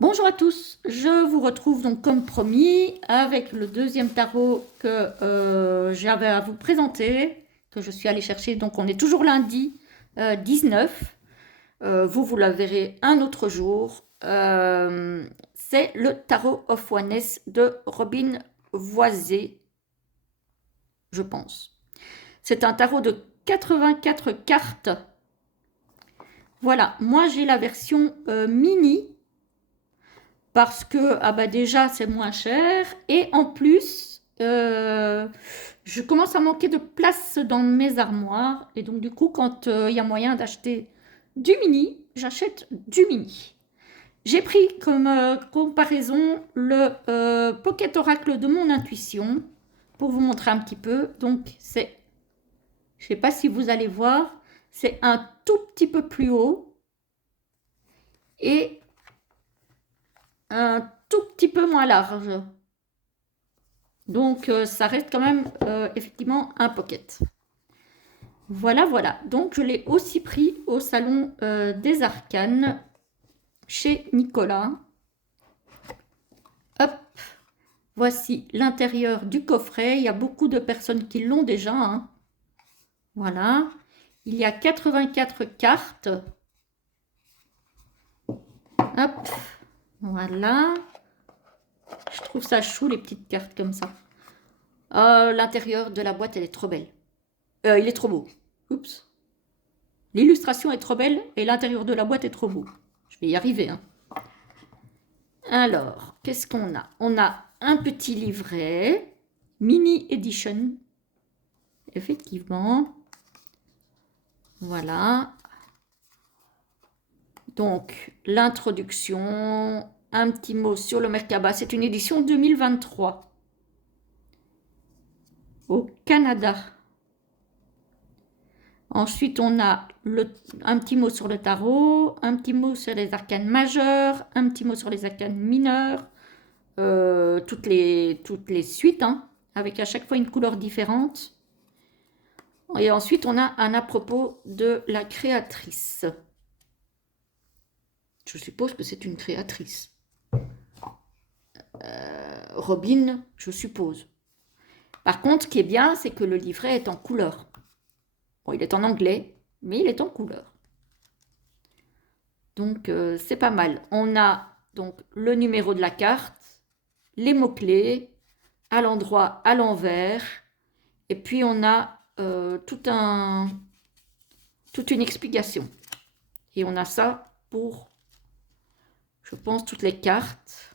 Bonjour à tous, je vous retrouve donc comme promis avec le deuxième tarot que j'avais à vous présenter, que je suis allée chercher. Donc on est toujours lundi 19, vous la verrez un autre jour. C'est le tarot of Oneness de Robin Voisé, je pense. C'est un tarot de 84 cartes. Voilà, moi j'ai la version mini parce que ah bah déjà c'est moins cher et en plus je commence à manquer de place dans mes armoires et donc du coup quand il y a moyen d'acheter du mini, j'achète du mini. J'ai pris comme comparaison le Pocket Oracle de mon intuition pour vous montrer un petit peu. Donc c'est, je sais pas si vous allez voir, c'est un tout petit peu plus haut et un tout petit peu moins large. Donc, ça reste quand même effectivement un pocket. Voilà, voilà. Donc, je l'ai aussi pris au salon des Arcanes chez Nicolas. Hop, voici l'intérieur du coffret. Il y a beaucoup de personnes qui l'ont déjà, hein. Voilà. Il y a 84 cartes. Hop, voilà. Je trouve ça chou, les petites cartes comme ça. L'intérieur de la boîte, elle est trop belle. Il est trop beau. Oups. L'illustration est trop belle et l'intérieur de la boîte est trop beau. Je vais y arriver, hein. Alors, qu'est-ce qu'on a? On a un petit livret, mini edition, effectivement. Voilà. Donc, l'introduction, un petit mot sur le Merkaba. C'est une édition 2023 au Canada. Ensuite, on a un petit mot sur le tarot, un petit mot sur les arcanes majeures, un petit mot sur les arcanes mineures, toutes les suites, hein, avec à chaque fois une couleur différente. Et ensuite, on a un à propos de la créatrice. Je suppose que c'est une créatrice. Robin, je suppose. Par contre, ce qui est bien, c'est que le livret est en couleur. Bon, il est en anglais, mais il est en couleur. Donc, c'est pas mal. On a donc le numéro de la carte, les mots-clés, à l'endroit, à l'envers. Et puis, on a toute une explication. Et on a ça pour, je pense, toutes les cartes.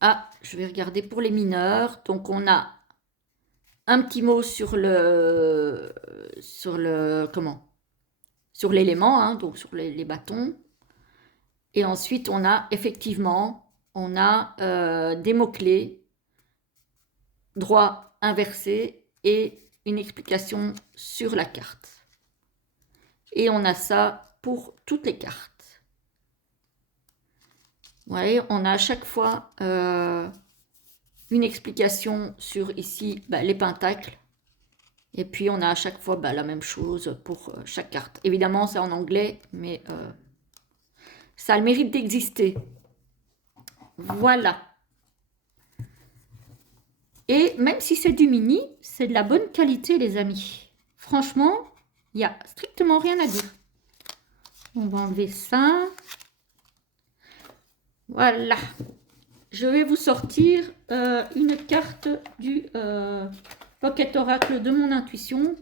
Ah, je vais regarder pour les mineurs. Donc, on a un petit mot sur comment? Sur l'élément, hein, donc sur les bâtons. Et ensuite, on a effectivement, on a des mots-clés, droit, inversé, et une explication sur la carte. Et on a ça pour toutes les cartes. Vous voyez, on a à chaque fois une explication sur ici les pentacles. Et puis on a à chaque fois la même chose pour chaque carte. Évidemment, c'est en anglais, mais ça a le mérite d'exister. Voilà. Et même si c'est du mini, c'est de la bonne qualité, les amis. Franchement, il n'y a strictement rien à dire. On va enlever ça. Voilà. Je vais vous sortir une carte du Pocket Oracle de mon intuition.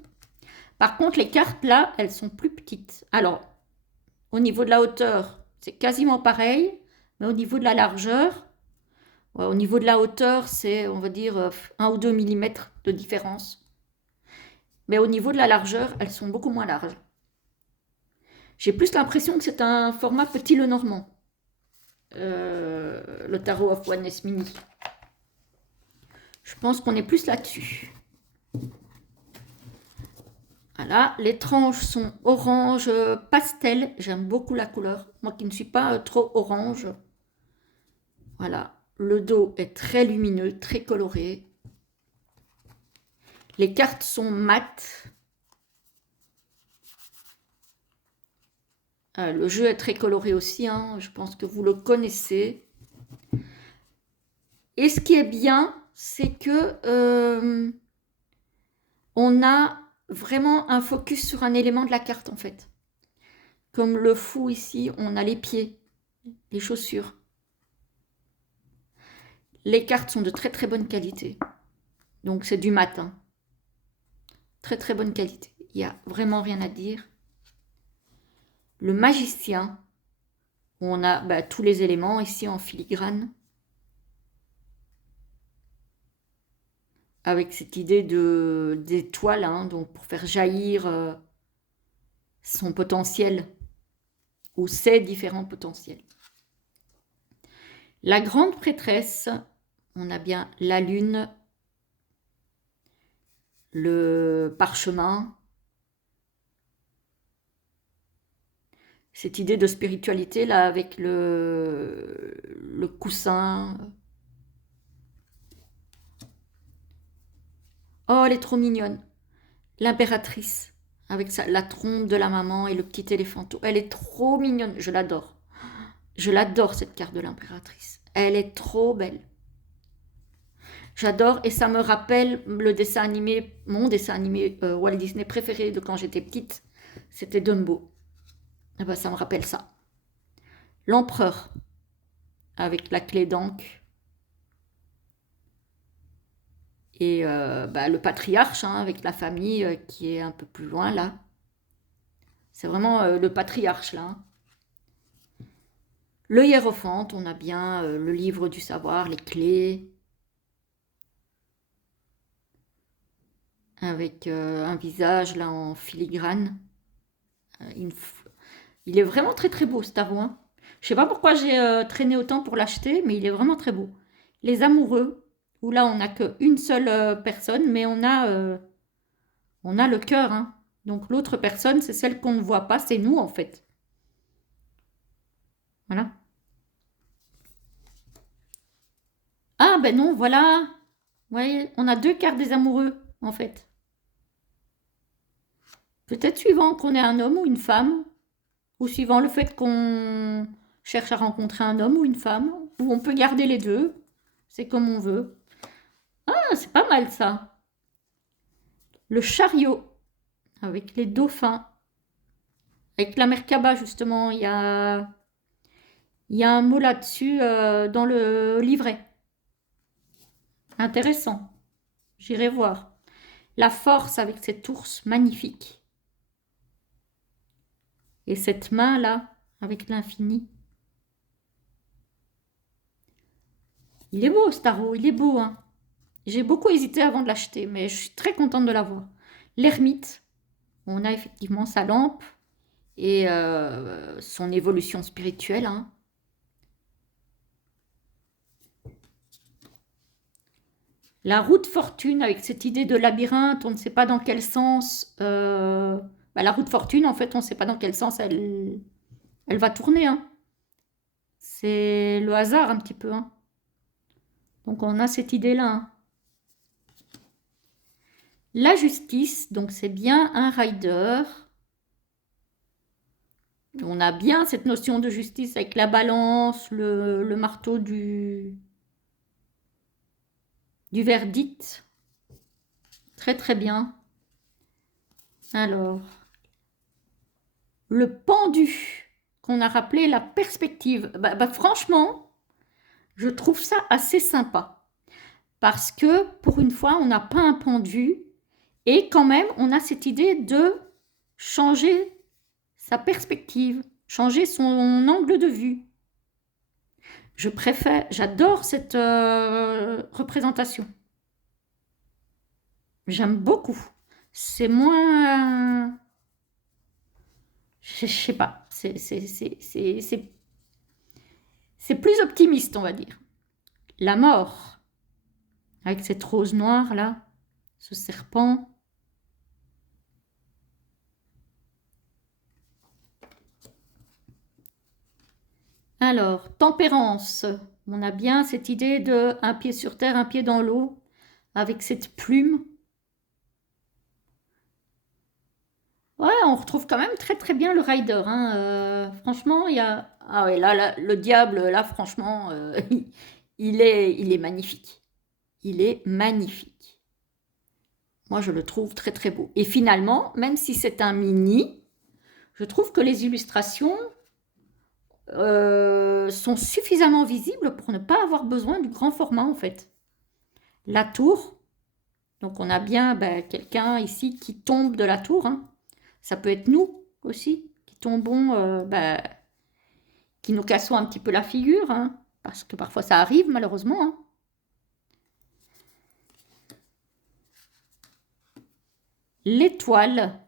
Par contre, les cartes là, elles sont plus petites. Alors, au niveau de la hauteur, c'est quasiment pareil, mais au niveau de la largeur, au niveau de la hauteur, c'est, on va dire, 1 ou 2 mm de différence. Mais au niveau de la largeur, elles sont beaucoup moins larges. J'ai plus l'impression que c'est un format petit Lenormand, le Tarot of Oneness Mini. Je pense qu'on est plus là-dessus. Voilà, les tranches sont orange pastel. J'aime beaucoup la couleur. Moi qui ne suis pas trop orange. Voilà, le dos est très lumineux, très coloré. Les cartes sont mates. Le jeu est très coloré aussi, hein, je pense que vous le connaissez. Et ce qui est bien, c'est que on a vraiment un focus sur un élément de la carte en fait. Comme le fou ici, on a les pieds, les chaussures. Les cartes sont de très très bonne qualité. Donc c'est du matin. Très très bonne qualité. Il n'y a vraiment rien à dire. Le magicien, on a tous les éléments ici en filigrane. Avec cette idée d'étoile, hein, donc pour faire jaillir son potentiel ou ses différents potentiels. La grande prêtresse, on a bien la lune, le parchemin, cette idée de spiritualité là avec le coussin. Oh, elle est trop mignonne. L'impératrice, avec la trompe de la maman et le petit éléphanteau. Elle est trop mignonne, je l'adore. Je l'adore cette carte de l'impératrice. Elle est trop belle. J'adore et ça me rappelle le dessin animé, mon dessin animé Walt Disney préféré de quand j'étais petite. C'était Dumbo. Et ben, ça me rappelle ça. L'empereur, avec la clé d'Ankh. Et le patriarche, hein, avec la famille qui est un peu plus loin là. C'est vraiment le patriarche là. Hein. Le hiérophante, on a bien le livre du savoir, les clés. Avec un visage là en filigrane. Il est vraiment très très beau ce tarot. Hein. Je sais pas pourquoi j'ai traîné autant pour l'acheter, mais il est vraiment très beau. Les amoureux, où là on n'a qu'une seule personne, mais on a le cœur. Hein. Donc l'autre personne, c'est celle qu'on ne voit pas, c'est nous en fait. Voilà. Ah ben non, voilà. Vous voyez, on a deux cartes des amoureux en fait. Peut-être suivant qu'on est un homme ou une femme, ou suivant le fait qu'on cherche à rencontrer un homme ou une femme, ou on peut garder les deux, c'est comme on veut. Ah, c'est pas mal ça. Le chariot, avec les dauphins, avec la Merkaba justement, il y a un mot là-dessus dans le livret. Intéressant, j'irai voir. La force avec cet ours magnifique. Et cette main là, avec l'infini. Il est beau ce tarot, il est beau. Hein. J'ai beaucoup hésité avant de l'acheter, mais je suis très contente de l'avoir. L'ermite, on a effectivement sa lampe et son évolution spirituelle. Hein. La roue de fortune, avec cette idée de labyrinthe, on ne sait pas dans quel sens... la roue de fortune, en fait, on ne sait pas dans quel sens elle va tourner. Hein. C'est le hasard un petit peu. Hein. Donc on a cette idée-là. Hein. La justice, donc c'est bien un rider. On a bien cette notion de justice avec la balance, le marteau du verdict. Très très bien. Alors, le pendu, qu'on a rappelé la perspective. Franchement, je trouve ça assez sympa. Parce que pour une fois, on n'a pas un pendu. Et quand même, on a cette idée de changer sa perspective, changer son angle de vue. J'adore cette représentation. J'aime beaucoup. C'est moins... je sais pas. C'est plus optimiste, on va dire. La mort. Avec cette rose noire là. Ce serpent. Alors, tempérance. On a bien cette idée de un pied sur terre, un pied dans l'eau. Avec cette plume. Ouais, on retrouve quand même très très bien le rider, hein. Franchement, il y a... Ah ouais, là, le diable, là, franchement, il est magnifique. Il est magnifique. Moi, je le trouve très très beau. Et finalement, même si c'est un mini, je trouve que les illustrations sont suffisamment visibles pour ne pas avoir besoin du grand format, en fait. La tour, donc on a bien ben, quelqu'un ici qui tombe de la tour, hein. Ça peut être nous aussi, qui tombons, ben, qui nous cassons un petit peu la figure, hein, parce que parfois ça arrive malheureusement, hein. L'étoile,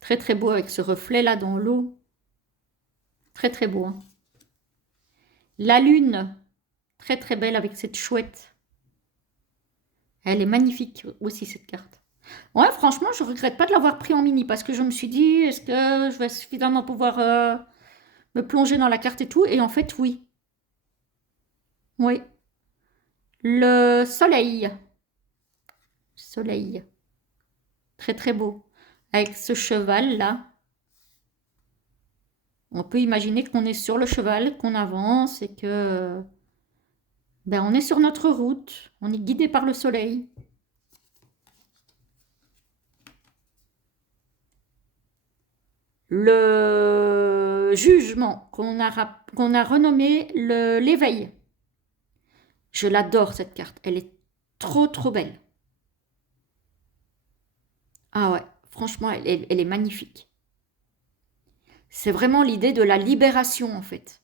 très très beau avec ce reflet là dans l'eau, très très beau, hein. La lune, très très belle avec cette chouette, elle est magnifique aussi cette carte. Ouais, franchement, je regrette pas de l'avoir pris en mini parce que je me suis dit, est-ce que je vais suffisamment pouvoir me plonger dans la carte et tout? Et en fait, oui. Oui. Le soleil. Soleil. Très très beau. Avec ce cheval là. On peut imaginer qu'on est sur le cheval, qu'on avance et que ben, on est sur notre route. On est guidé par le soleil. Le jugement qu'on a renommé l'éveil. Je l'adore cette carte. Elle est trop trop belle. Ah ouais, franchement, elle est magnifique. C'est vraiment l'idée de la libération en fait.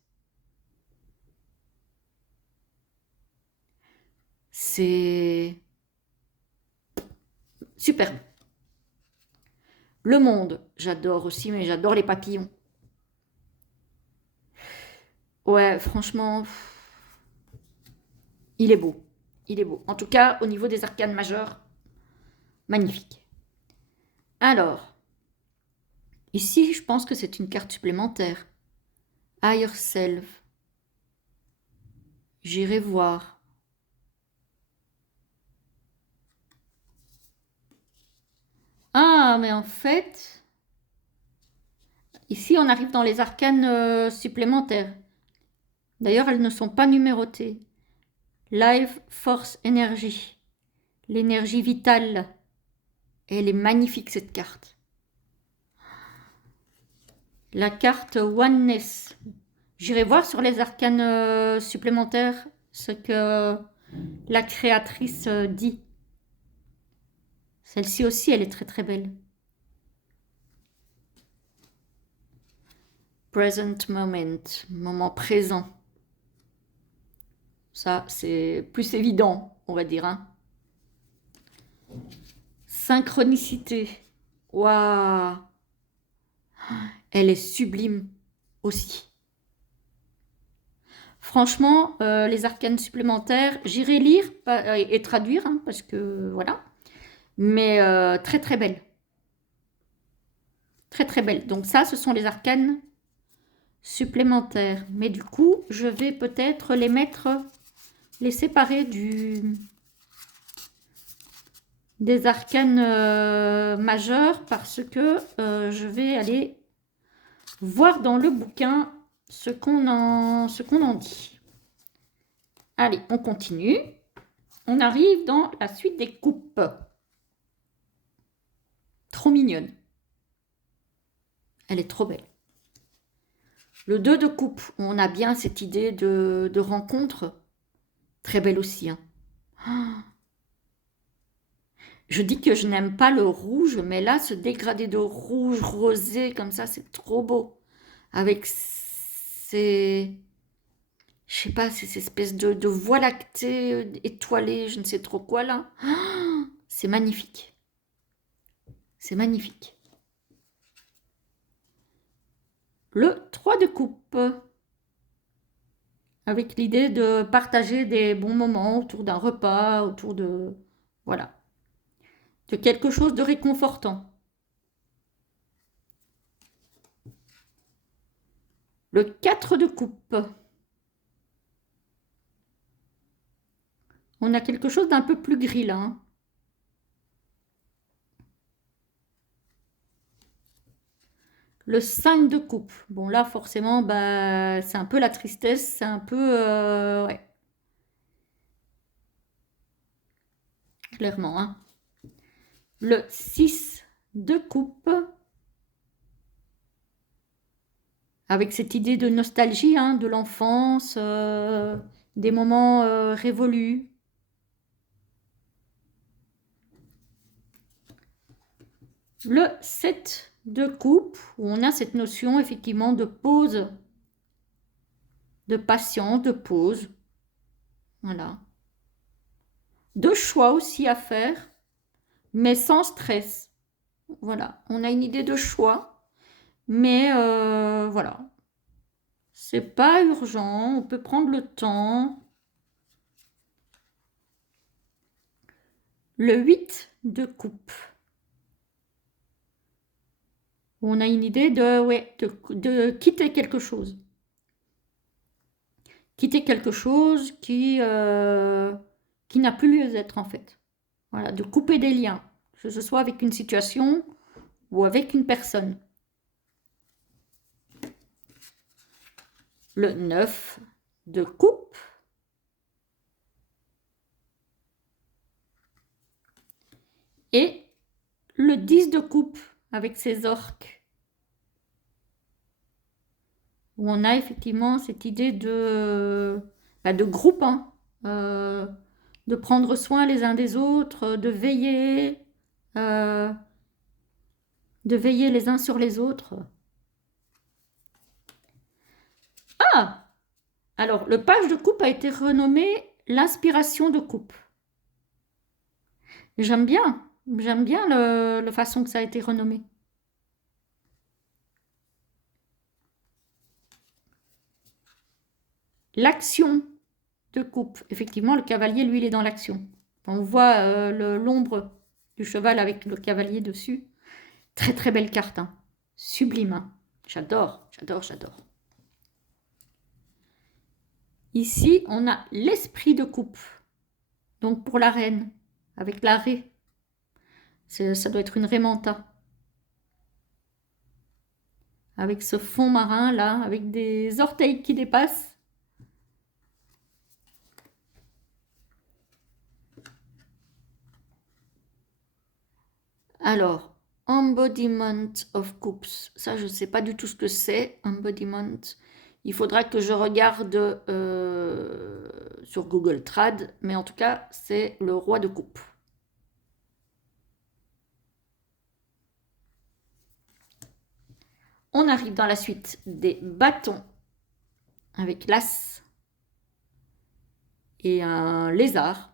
C'est superbe. Le monde, j'adore aussi, mais j'adore les papillons. Ouais, franchement, il est beau. Il est beau. En tout cas, au niveau des arcanes majeures, magnifique. Alors, ici, je pense que c'est une carte supplémentaire. Higher Self. J'irai voir. Ah, mais en fait, ici, on arrive dans les arcanes supplémentaires. D'ailleurs, elles ne sont pas numérotées. Life Force Energy. L'énergie vitale. Elle est magnifique, cette carte. La carte Oneness. J'irai voir sur les arcanes supplémentaires ce que la créatrice dit. Celle-ci aussi, elle est très très belle. Present moment, moment présent. Ça, c'est plus évident, on va dire, hein. Synchronicité. Waouh! Elle est sublime aussi. Franchement, les arcanes supplémentaires, j'irai lire et traduire, hein, parce que voilà. Mais très très belle. Très très belle. Donc ça, ce sont les arcanes supplémentaires. Mais du coup, je vais peut-être les mettre, les séparer des arcanes majeurs parce que je vais aller voir dans le bouquin ce qu'on en dit. Allez, on continue. On arrive dans la suite des coupes. Trop mignonne. Elle est trop belle. Le 2 de coupe, on a bien cette idée de rencontre. Très belle aussi, hein. Je dis que je n'aime pas le rouge, mais là, ce dégradé de rouge rosé comme ça, c'est trop beau. Avec ces... Je sais pas, ces espèces de voie lactée étoilée, je ne sais trop quoi là. C'est magnifique. C'est magnifique. Le 3 de coupe. Avec l'idée de partager des bons moments autour d'un repas, autour de... Voilà. De quelque chose de réconfortant. Le 4 de coupe. On a quelque chose d'un peu plus gris là, hein. Le 5 de coupe. Bon, là, forcément, bah, c'est un peu la tristesse. C'est un peu... ouais, clairement, hein. Le 6 de coupe. Avec cette idée de nostalgie, hein, de l'enfance, des moments révolus. Le 7 de coupe, où on a cette notion effectivement de pause, de patience, de pause. Voilà. De choix aussi à faire, mais sans stress. Voilà, on a une idée de choix, mais voilà. C'est pas urgent, on peut prendre le temps. Le 8 de coupe. On a une idée de, ouais, de quitter quelque chose. Quitter quelque chose qui n'a plus lieu d'être en fait. Voilà, de couper des liens, que ce soit avec une situation ou avec une personne. Le 9 de coupe. Et le 10 de coupe avec ses orques. Où on a effectivement cette idée bah, de groupe, hein, de prendre soin les uns des autres, euh, de veiller les uns sur les autres. Ah! Alors, le page de coupe a été renommé l'inspiration de coupe. J'aime bien la façon que ça a été renommé. L'action de coupe. Effectivement, le cavalier, lui, il est dans l'action. On voit l'ombre du cheval avec le cavalier dessus. Très, très belle carte, hein. Sublime, hein. J'adore, j'adore, j'adore. Ici, on a l'esprit de coupe. Donc, pour la reine, avec la raie. Ça doit être une raie manta. Avec ce fond marin, là, avec des orteils qui dépassent. Alors, Embodiment of Cups, ça je ne sais pas du tout ce que c'est, Embodiment. Il faudra que je regarde sur Google Trad, mais en tout cas, c'est le roi de coupe. On arrive dans la suite des bâtons avec l'as et un lézard.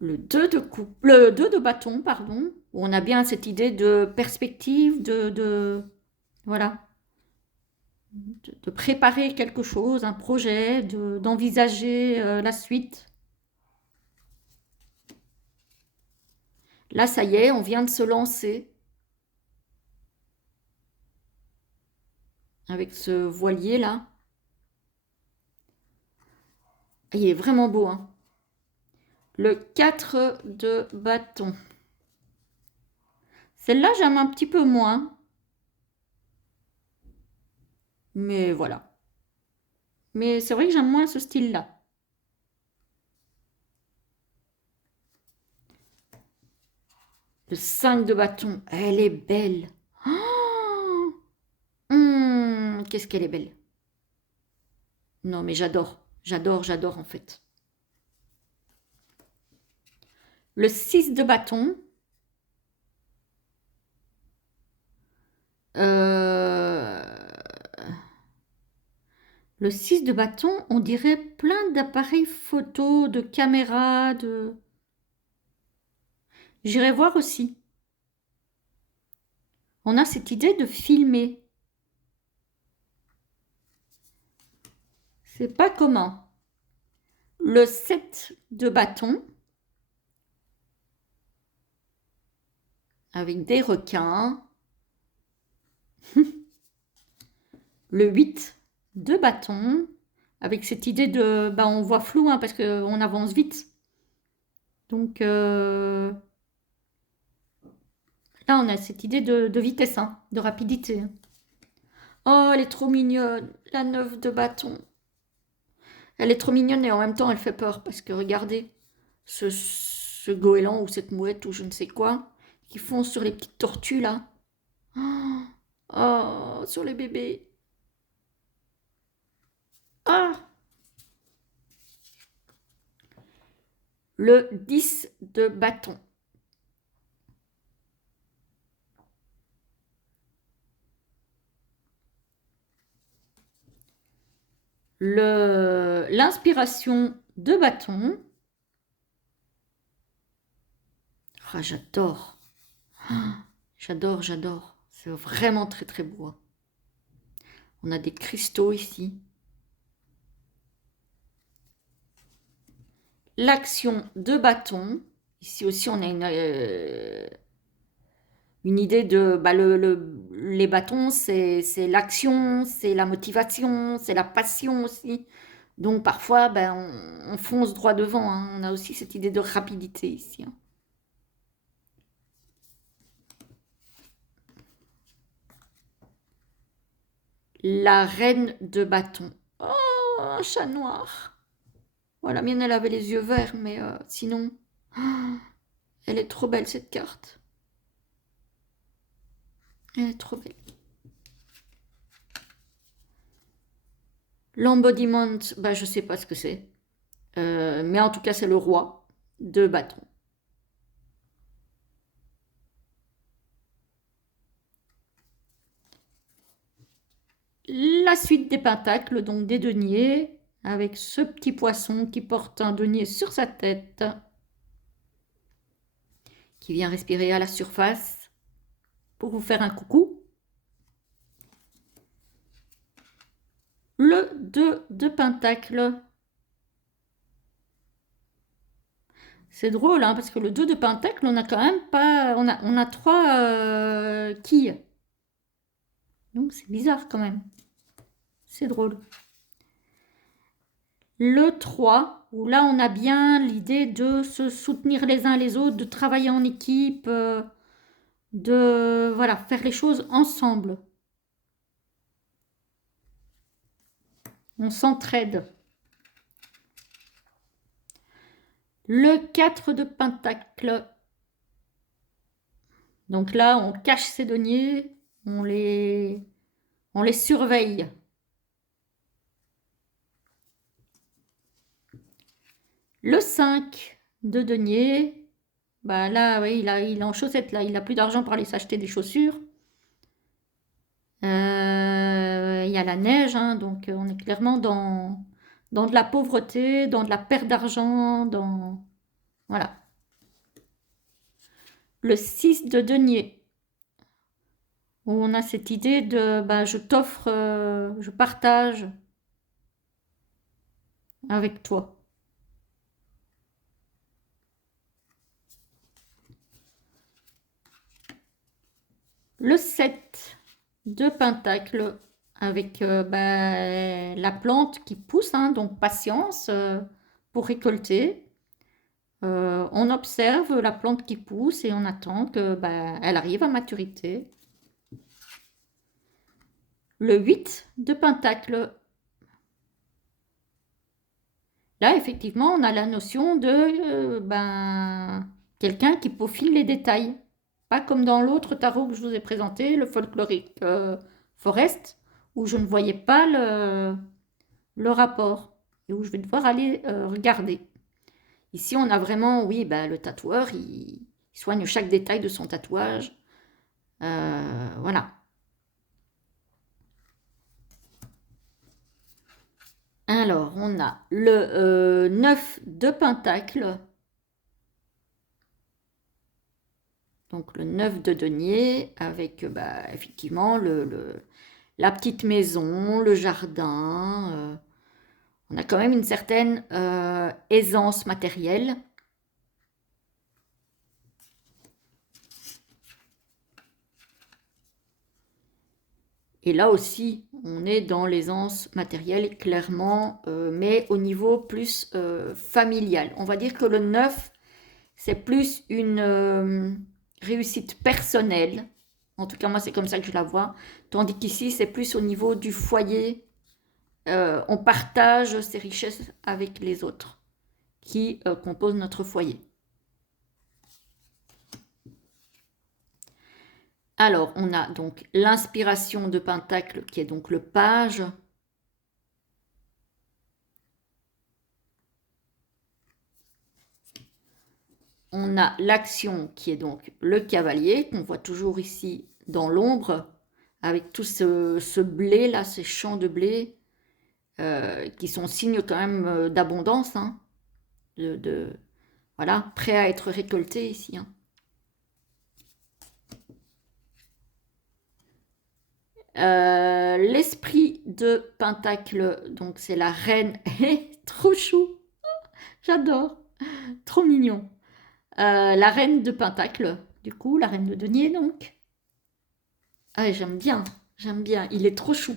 Le 2 de coupe, le 2 de bâton, pardon, où on a bien cette idée de perspective, voilà, de préparer quelque chose, un projet, d'envisager la suite. Là, ça y est, on vient de se lancer avec ce voilier là. Il est vraiment beau, hein. Le 4 de bâton. Celle-là, j'aime un petit peu moins. Mais voilà. Mais c'est vrai que j'aime moins ce style-là. Le 5 de bâton, elle est belle. Oh, qu'est-ce qu'elle est belle. Non, mais j'adore. J'adore, j'adore en fait. Le 6 de bâton. Le 6 de bâton, on dirait plein d'appareils photo, de caméras, de... J'irai voir aussi. On a cette idée de filmer. C'est pas commun. Le 7 de bâton, avec des requins. Le 8 de bâton, avec cette idée de... Bah, on voit flou, hein, parce qu'on avance vite. Donc, là, on a cette idée de vitesse, hein, de rapidité. Hein. Oh, elle est trop mignonne, la 9 de bâton. Elle est trop mignonne et en même temps, elle fait peur. Parce que regardez, ce goéland ou cette mouette ou je ne sais quoi, qui fonce sur les petites tortues, là. Oh, sur les bébés. Ah! Le 10 de bâton. L'inspiration de bâton. Ah, j'adore. J'adore, j'adore. C'est vraiment très très beau. Hein. On a des cristaux ici. L'action de bâton. Ici aussi, on a une idée de... Bah, les bâtons, c'est l'action, c'est la motivation, c'est la passion aussi. Donc parfois, ben, on fonce droit devant. Hein. On a aussi cette idée de rapidité ici. Hein. La reine de bâton. Oh, un chat noir. Voilà, la mienne, elle avait les yeux verts, mais sinon, elle est trop belle cette carte. Elle est trop belle. L'embodiment, bah, je sais pas ce que c'est. Mais en tout cas, c'est le roi de bâton. La suite des pentacles, donc des deniers, avec ce petit poisson qui porte un denier sur sa tête, qui vient respirer à la surface pour vous faire un coucou. Le 2 de pentacle. C'est drôle, hein, parce que le 2 de pentacle, on a quand même pas... On a 3 quilles. Donc c'est bizarre quand même. C'est drôle. Le 3, où là on a bien l'idée de se soutenir les uns les autres, de travailler en équipe, de voilà, faire les choses ensemble. On s'entraide. Le 4 de pentacle. Donc là, on cache ses deniers, on les surveille. Le 5 de denier. Bah là, oui, il est en chaussettes, là. Il n'a plus d'argent pour aller s'acheter des chaussures. Il y a la neige, hein, donc on est clairement dans de la pauvreté, dans de la perte d'argent, dans... Voilà. Le 6 de denier, où on a cette idée de bah, je t'offre, je partage avec toi. Le 7 de pentacle, avec bah, la plante qui pousse, hein, donc patience pour récolter. On observe la plante qui pousse et on attend que bah, elle arrive à maturité. Le 8 de pentacle. Là, effectivement, on a la notion de ben, quelqu'un qui peaufine les détails. Pas comme dans l'autre tarot que je vous ai présenté, le folklorique Forest, où je ne voyais pas le rapport et où je vais devoir aller regarder. Ici, on a vraiment, oui, ben, le tatoueur, il soigne chaque détail de son tatouage. Voilà. Alors, on a le 9 de pentacle. Donc, le 9 de denier avec, bah, effectivement, la petite maison, le jardin. On a quand même une certaine aisance matérielle. Et là aussi, on est dans l'aisance matérielle, clairement, mais au niveau plus familial. On va dire que le 9, c'est plus une réussite personnelle. En tout cas, moi, c'est comme ça que je la vois. Tandis qu'ici, c'est plus au niveau du foyer. On partage ces richesses avec les autres qui composent notre foyer. Alors, on a donc l'inspiration de Pentacle qui est donc le page. On a l'action qui est donc le cavalier, qu'on voit toujours ici dans l'ombre, avec tout ce blé là, ces champs de blé, qui sont signes quand même d'abondance, hein, voilà, prêt à être récolté ici. Hein. L'esprit de Pentacle, donc c'est la reine, trop chou, j'adore, trop mignon. La reine de Pentacle, du coup, la reine de denier donc. Ah, j'aime bien, il est trop chou.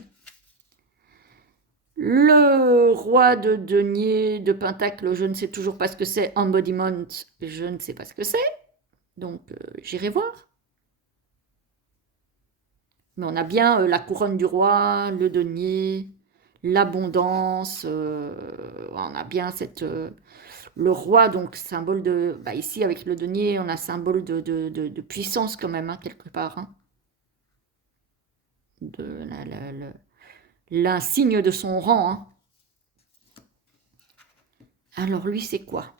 Le roi de denier, de Pentacle, je ne sais toujours pas ce que c'est. Embodiment, je ne sais pas ce que c'est. Donc, j'irai voir. Mais on a bien la couronne du roi, le denier, l'abondance. On a bien le roi, donc symbole de... Bah, ici, avec le denier, on a symbole de puissance quand même, hein, quelque part. Hein. L'insigne de son rang. Hein. Alors, lui, c'est quoi?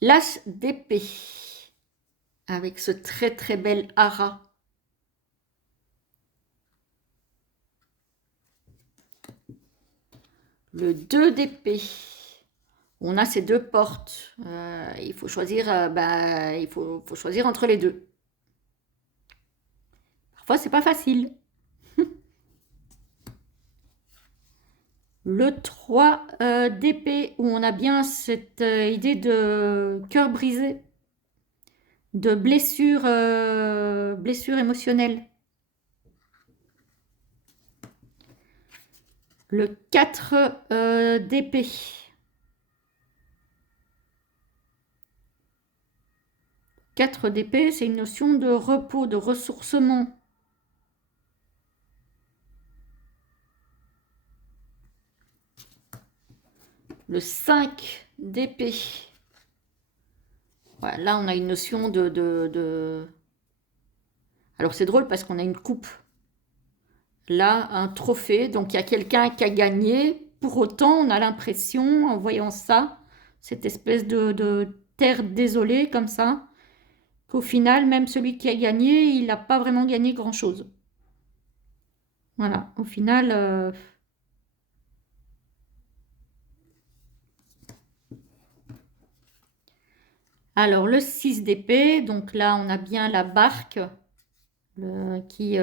L'as d'épée, avec ce très très bel hara. Le 2 d'épée. On a ces deux portes. Il faut choisir, faut choisir entre les deux. Parfois, c'est pas facile. Le 3 d'épée, où on a bien cette idée de cœur brisé, de blessure, blessure émotionnelle. Le 4 d'épée. Quatre d'épée, c'est une notion de repos, de ressourcement. Le 5 d'épée. Voilà, là, on a une notion de... Alors, c'est drôle parce qu'on a une coupe. Là, un trophée. Donc, il y a quelqu'un qui a gagné. Pour autant, on a l'impression, en voyant ça, cette espèce de terre désolée comme ça, qu'au final, même celui qui a gagné, il n'a pas vraiment gagné grand-chose. Voilà, au final... Alors, le 6 d'épée, donc là, on a bien la barque qui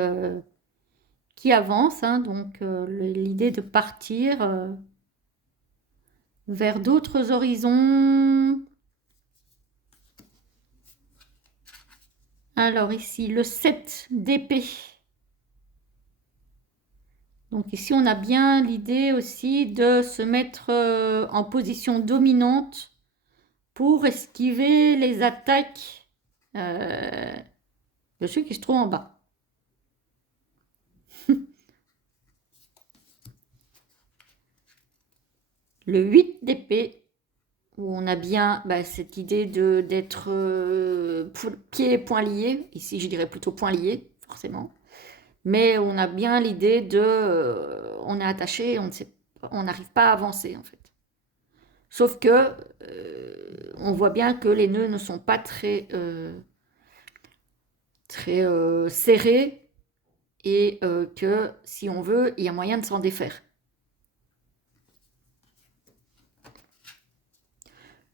avance, hein, donc l'idée de partir vers d'autres horizons. Alors ici, le 7 d'épée. Donc ici, on a bien l'idée aussi de se mettre en position dominante pour esquiver les attaques de ceux qui se trouvent en bas. Le 8 d'épée, où on a bien cette idée d'être pieds et poings liés. Ici, je dirais plutôt poings liés, forcément. Mais on a bien l'idée on est attaché, on n'arrive pas à avancer, en fait. Sauf que on voit bien que les nœuds ne sont pas très serrés et que si on veut, il y a moyen de s'en défaire.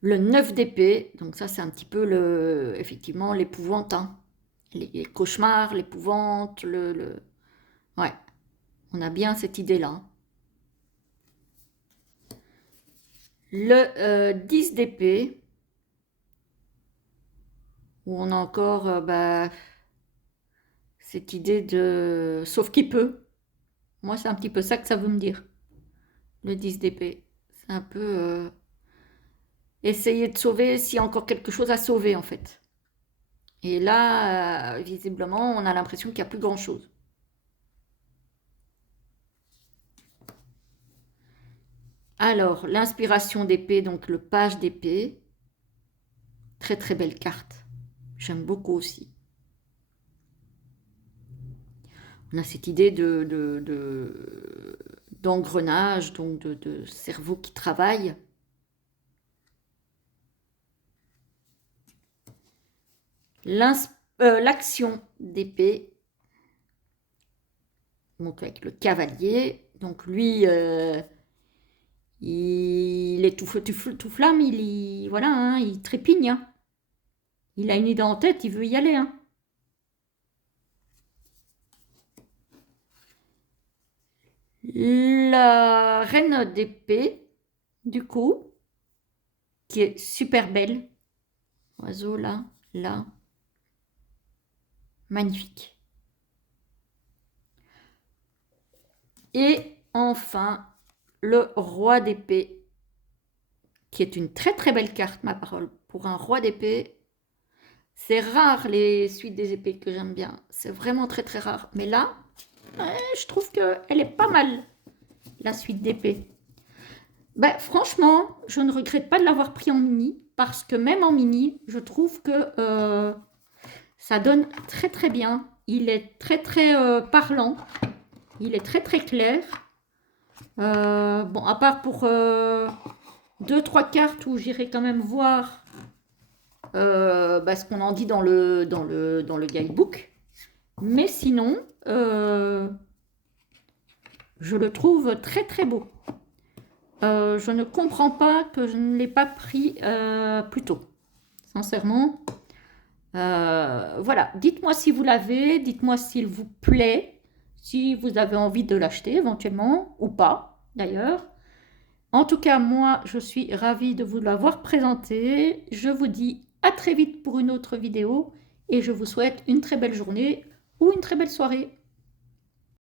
Le 9 d'épée, donc ça c'est un petit peu effectivement l'épouvante, hein. Les cauchemars, l'épouvante, Ouais, on a bien cette idée-là. Le 10 d'épée, où on a encore cette idée de... Sauf qui peut. Moi, c'est un petit peu ça que ça veut me dire, le 10 d'épée. C'est un peu essayer de sauver s'il y a encore quelque chose à sauver, en fait. Et là, visiblement, on a l'impression qu'il n'y a plus grand-chose. Alors, l'inspiration d'épée, donc le page d'épée. Très très belle carte. J'aime beaucoup aussi. On a cette idée d'engrenage, donc de cerveau qui travaille. L'action d'épée, donc avec le cavalier. Donc lui, il est tout feu, tout flamme, voilà, hein, il trépigne. Hein. Il a une idée en tête, il veut y aller. Hein. La reine d'épée, du coup, qui est super belle. Oiseau là, là. Magnifique. Et enfin, le roi d'épée, qui est une très très belle carte, ma parole. Pour un roi d'épée, c'est rare les suites des épées que j'aime bien. C'est vraiment très très rare. Mais là, je trouve qu'elle est pas mal, la suite d'épée. Ben, franchement, je ne regrette pas de l'avoir pris en mini, parce que même en mini, je trouve que ça donne très très bien. Il est très très parlant. Il est très très clair. Bon, à part pour 2-3 cartes où j'irai quand même voir ce qu'on en dit dans le guidebook. Mais sinon, je le trouve très très beau. Je ne comprends pas que je ne l'ai pas pris plus tôt. Sincèrement. Voilà, dites-moi si vous l'avez, dites-moi s'il vous plaît, si vous avez envie de l'acheter éventuellement, ou pas d'ailleurs. En tout cas, moi, je suis ravie de vous l'avoir présenté. Je vous dis à très vite pour une autre vidéo et je vous souhaite une très belle journée ou une très belle soirée.